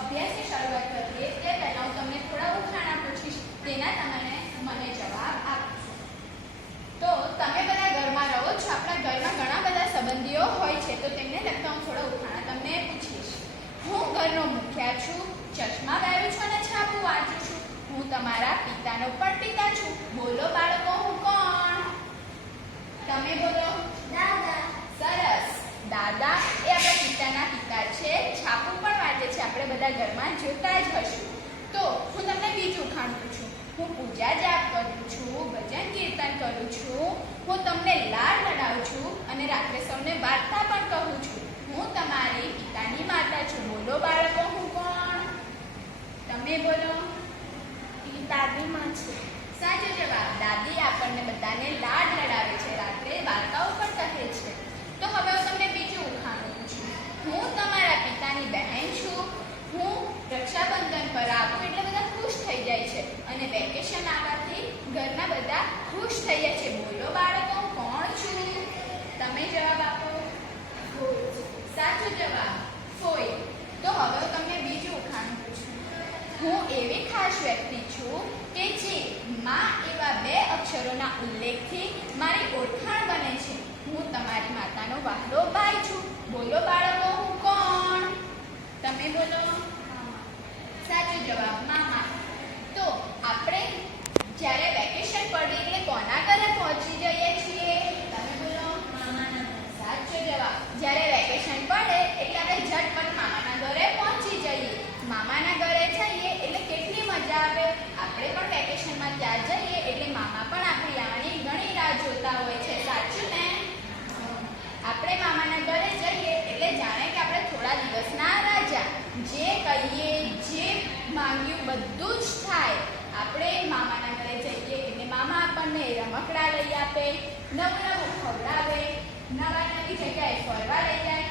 અભ્યાસની શરૂઆત કરીએ તે પહેલાં હું તમને થોડા ઉખાણા પૂછીશ. તેના તમને મને જવાબ આપશો. તો તમે બધા ઘરમાં રહો છો. આપણા ઘરમાં ઘણા બધા સંબંધીઓ હોય છે. તો તેમને લગતા હું થોડા ઉખાણા તમને પૂછીશ. હું ઘરનો મુખ્યા છું. ચશ્મા પહેરું છું અને છાપું વાંચું છું. હું તમારા પિતાનો પણ પિતા છું. બોલો બાળકો, હું કોણ? તમે બોલો દાદા સરસ દાદા એ આપણા પિતાના પિતા છે છાપું પણ વાંચે છે આપણે બધા ઘરમાં જોતા જ હશું. તો હું તમને બીજું ખાણ પૂછું. હું પૂજા જાપ કરું છું ભજન કીર્તન કરું છું હું તમને લાડ લડાવું છું અને રાત્રે સૌને વાર્તા પણ કહું છું. હું તમારી પિતાની માતા છું. બોલો બાળકો હું કોણ? તમે બોલો. દાદી માં છે. સાચો જવાબ દાદી આપણને બધાને લાડ લડાવે છે. રાત્રે વાર્તાઓ પણ કહે છે તો હવે હું તમને બીજું ઉખાણું પૂછું હું તમારા પિતાની બહેન છું હું રક્ષાબંધન પર આવું એટલે બધા ખુશ થઈ જાય છે અને વેકેશન આવવાથી ઘરના બધા ખુશ થઈ જાય છે. બોલો બાળકો, કોણ છું? તમે જવાબ આપો. સાચો જવાબ ફોઈ તો હવે તમને બીજું ઉખાણું પૂછું. હું એવી ખાસ વ્યક્તિ છું કે જે માં એવા બે અક્ષરોના ઉલ્લેખથી મારી ઓળખાણ બને છે. હું તમારી માતાનો વહાલો ભાઈ છું બોલો બાળકો હું કોણ તમે બોલો સાચો જવાબ મામા તો આપણે જ્યારે વેકેશન પડે એટલે કોના ઘરે પહોંચી જઈએ છીએ તમે બોલો મામાના સાચો જવાબ જ્યારે વેકેશન પડે એટલે આપણે ઝટપટ મામાના ઘરે પહોંચી જઈએ મામાના ઘરે જઈએ એટલે કેટલી મજા આવે આપણે પણ વેકેશનમાં ત્યાં જઈએ એટલે મામા પણ આપણી આવવાની ઘણી રાહ જોતા હોય છે. સાચું ને? આપણે મામાના ઘરે જઈએ એટલે જાણે કે આપણે થોડા દિવસના રાજા. જે કહીએ, જે માંગ્યું બધું જ થાય. આપણે મામાના ઘરે જઈએ એટલે મામા આપણને રમકડા લઈ આપે, નવું નવું ખવડાવે, નવા નવી જગ્યાએ ફરવા લઈ જાય